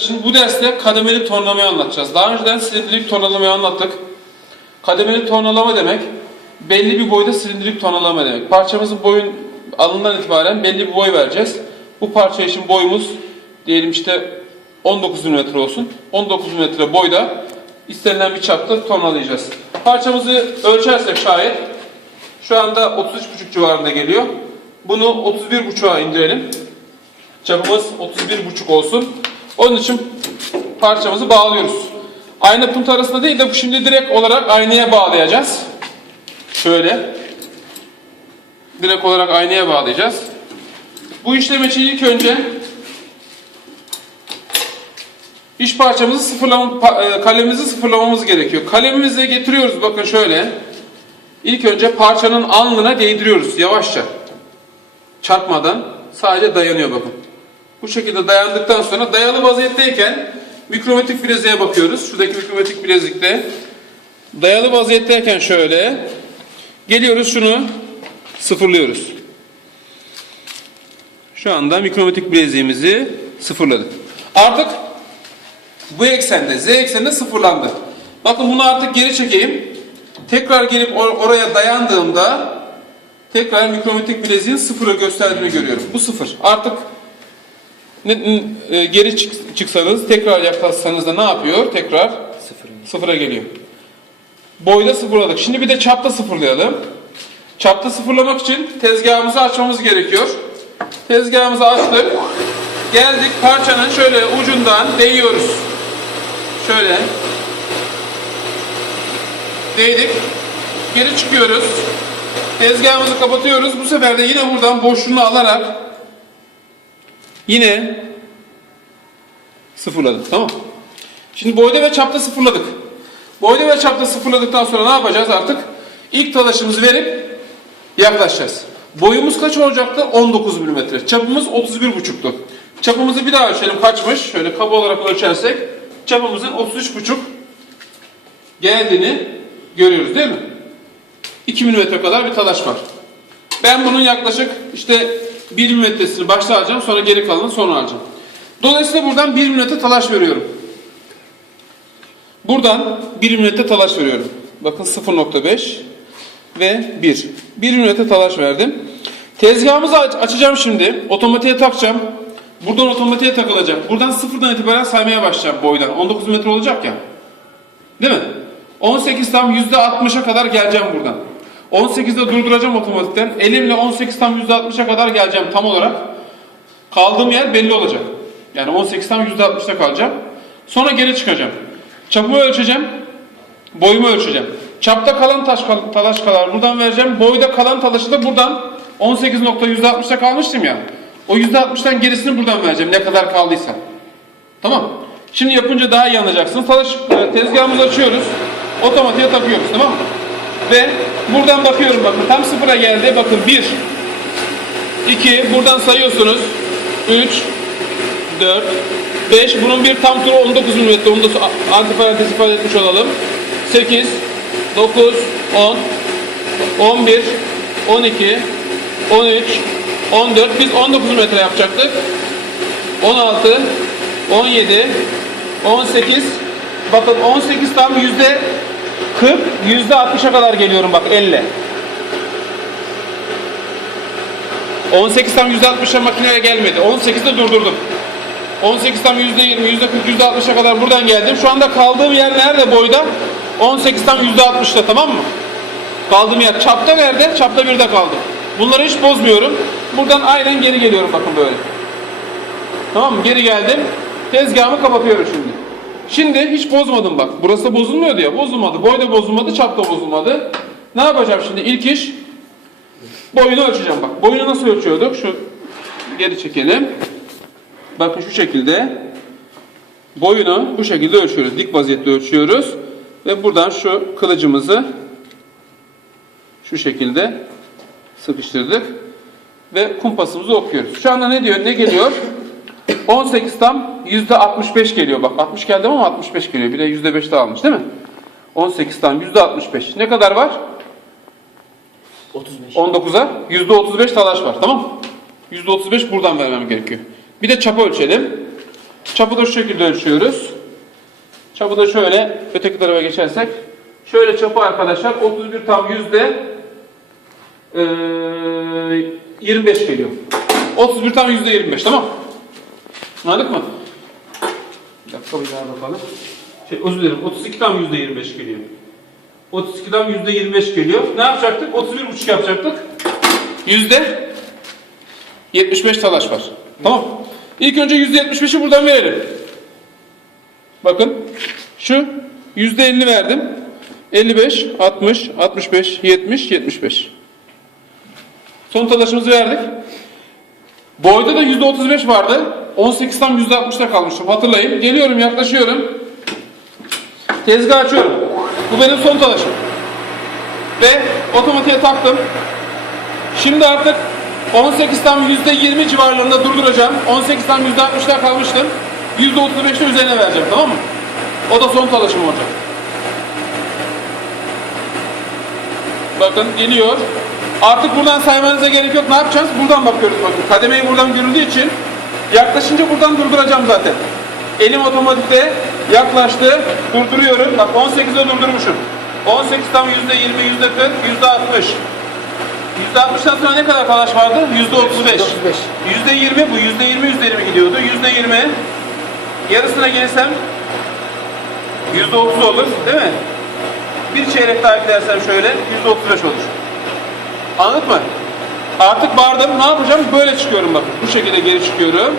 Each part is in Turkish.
Şimdi bu derste kademeli tornalamayı anlatacağız. Daha önceden silindirik tornalamayı anlattık. Kademeli tornalama demek belli bir boyda silindirik tornalama demek. Parçamızın boyun alından itibaren belli bir boy vereceğiz. Bu parça için boyumuz diyelim işte 19 mm olsun. 19 mm boyda istenilen bir çapta tornalayacağız. Parçamızı ölçersek şayet şu anda 33,5 civarında geliyor. Bunu 31,5'a indirelim. Çapımız 31,5 olsun. Onun için parçamızı bağlıyoruz. Ayna punta arasında değil de bu şimdi direkt olarak aynaya bağlayacağız. Şöyle. Direkt olarak aynaya bağlayacağız. Bu işlem için ilk önce iş parçamızı sıfırlama, pa- e, kalemimizi sıfırlamamız gerekiyor. Kalemimizi getiriyoruz bakın şöyle. İlk önce parçanın alnına değdiriyoruz yavaşça. Çarpmadan sadece dayanıyor bakın. Bu şekilde dayandıktan sonra dayalı vaziyetteyken mikrometrik bileziğe bakıyoruz. Şuradaki mikrometrik bilezikte. Dayalı vaziyetteyken şöyle geliyoruz şunu sıfırlıyoruz. Şu anda mikrometrik bileziğimizi sıfırladık. Artık bu eksende, z ekseninde sıfırlandı. Bakın bunu artık geri çekeyim. Tekrar gelip or- oraya dayandığımda tekrar mikrometrik bileziğin sıfırı gösterdiğini görüyorum. Bu sıfır. Artık geri çık- çıksanız tekrar yaklaşsanız da ne yapıyor? Tekrar sıfıra geliyor. Boyda sıfırladık. Şimdi bir de çapta sıfırlayalım. Çapta sıfırlamak için tezgahımızı açmamız gerekiyor. Tezgahımızı açtık. Geldik parçanın şöyle ucundan değiyoruz. Şöyle. Değdik. Geri çıkıyoruz. Tezgahımızı kapatıyoruz. Bu sefer de yine buradan boşluğunu alarak yine sıfırladık. Tamam. Şimdi boyda ve çapta sıfırladık. Boyda ve çapta sıfırladıktan sonra ne yapacağız artık? İlk talaşımızı verip yaklaşacağız. Boyumuz kaç olacaktı? 19 mm. Çapımız 31,5'tu. Çapımızı bir daha ölçelim. Kaçmış? Şöyle kaba olarak ölçersek çapımızın 33,5 geldiğini görüyoruz değil mi? 2 mm kadar bir talaş var. Ben bunun yaklaşık işte 1 milimetresini başta alacağım sonra geri kalanını sonra alacağım. Dolayısıyla buradan 1 milimetre talaş veriyorum. Buradan 1 milimetre talaş veriyorum. Bakın 0.5 ve 1. 1 milimetre talaş verdim. Tezgahımızı aç- açacağım şimdi. Otomatiğe takacağım. Buradan otomatiğe takılacağım. Buradan sıfırdan itibaren saymaya başlayacağım boydan. 19 metre olacak ya. Değil mi? 18 tam %60'a kadar geleceğim buradan. 18'de durduracağım otomatikten. Elimle 18 tam %60'a kadar geleceğim tam olarak. Kaldığım yer belli olacak. Yani 18 tam %60'da kalacağım. Sonra geri çıkacağım. Çapımı ölçeceğim. Boyumu ölçeceğim. Çapta kalan taş kal- talaş kadar buradan vereceğim. Boyda kalan talaşı da buradan 18.%60'da kalmıştım ya. O %60'dan gerisini buradan vereceğim ne kadar kaldıysa. Tamam. Şimdi yapınca daha iyi anlayacaksınız. Talaş e, tezgahımızı açıyoruz. Otomatiğe takıyoruz tamam mı? Ve buradan bakıyorum bakın tam sıfıra geldi. Bakın 1 2 buradan sayıyorsunuz. 3 4 5 bunun bir tam turu 19 mm. Onu da antiparantez ifade etmiş olalım. 8 9 10 11 12 13 14 biz 19 metre yapacaktık. 16 17 18 bakın 18 tam yüzde 40 yüzde 60'a kadar geliyorum bak 50 18 tam yüzde 60'a makineye gelmedi. 18'de durdurdum. 18 tam yüzde 20 yüzde 40 yüzde 60'a kadar buradan geldim. Şu anda kaldığım yer nerede boyda? 18 tam yüzde 60'ta tamam mı? Kaldığım yer. Çapta nerede? Çapta 1'de kaldım. Bunları hiç bozmuyorum. Buradan aynen geri geliyorum bakın böyle. Tamam mı? Geri geldim. Tezgahımı kapatıyorum şimdi. Şimdi hiç bozmadım bak. Burası bozulmuyordu ya. Bozulmadı. Boy da bozulmadı. Çap da bozulmadı. Ne yapacağım şimdi? İlk iş boyunu ölçeceğim bak. Boyunu nasıl ölçüyorduk? Şu geri çekelim. Bakın şu şekilde boyunu bu şekilde ölçüyoruz. Dik vaziyette ölçüyoruz. Ve buradan şu kılıcımızı şu şekilde sıkıştırdık. Ve kumpasımızı okuyoruz. Şu anda ne diyor? Ne geliyor? 18 tam yüzde 65 geliyor bak 60 geldi ama 65 geliyor bir de yüzde 5 daha almış değil mi? 18 tam yüzde 65 ne kadar var? 35. 19'a yüzde 35 talaş var tamam mı? Yüzde 35 buradan vermem gerekiyor. Bir de çapa ölçelim. Çapı da şu şekilde ölçüyoruz. Çapı da şöyle öteki tarafa geçersek. Şöyle çapı arkadaşlar 31 tam yüzde eee, 25 geliyor. 31 tam yüzde 25 tamam. Anladık mı? Bir dakika bir daha bakalım. Şey, özür dilerim 32 tam yüzde 25 geliyor. 32'den yüzde 25 geliyor. Ne yapacaktık? 31,5 yapacaktık. Yüzde 75 talaş var. Tamam. İlk önce yüzde 75'i buradan verelim. Bakın. Şu yüzde 50 verdim. 55, 60, 65, 70, 75. Son talaşımızı verdik. Boyda da yüzde 35 vardı. 18'den yüzde 60'da kalmıştım. Hatırlayın. Geliyorum yaklaşıyorum. Tezgah açıyorum. Bu benim son talaşım. Ve otomatiğe taktım. Şimdi artık 18 tam %20 civarlarında durduracağım. 18 tam %60'da kalmıştım. %35'te üzerine vereceğim tamam mı? O da son talaşım olacak. Bakın geliyor. Artık buradan saymanıza gerek yok. Ne yapacağız? Buradan bakıyoruz bakın. Kademeyi buradan görüldüğü için yaklaşınca buradan durduracağım zaten. Elim otomatikte yaklaştı. Durduruyorum. Bak 18'de durdurmuşum. 18 tam %20, %40, %60. %60'dan sonra ne kadar talaş vardı? %35. %20 bu. %20 üzerime gidiyordu. %20. Yarısına gelirsem %30 olur. Değil mi? Bir çeyrek daha gidersem şöyle %35 olur. Anladın mı? Artık bardım ne yapacağım? Böyle çıkıyorum bakın. Bu şekilde geri çıkıyorum.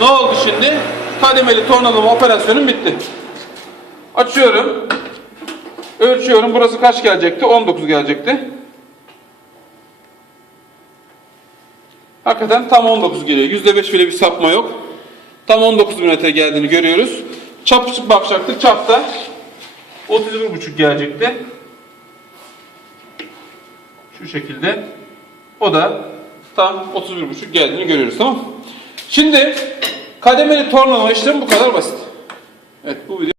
Ne oldu şimdi? Kademeli tornalama operasyonum bitti. Açıyorum. Ölçüyorum. Burası kaç gelecekti? 19 gelecekti. Hakikaten tam 19 geliyor. %5 bile bir sapma yok. Tam 19 mm geldiğini görüyoruz. Çap bakacaktık. Çapta 31,5 gelecekti. Şu şekilde. O da tam 31,5 geldiğini görüyoruz tamam? Şimdi kademeli tornalama işlemi bu kadar basit. Evet bu video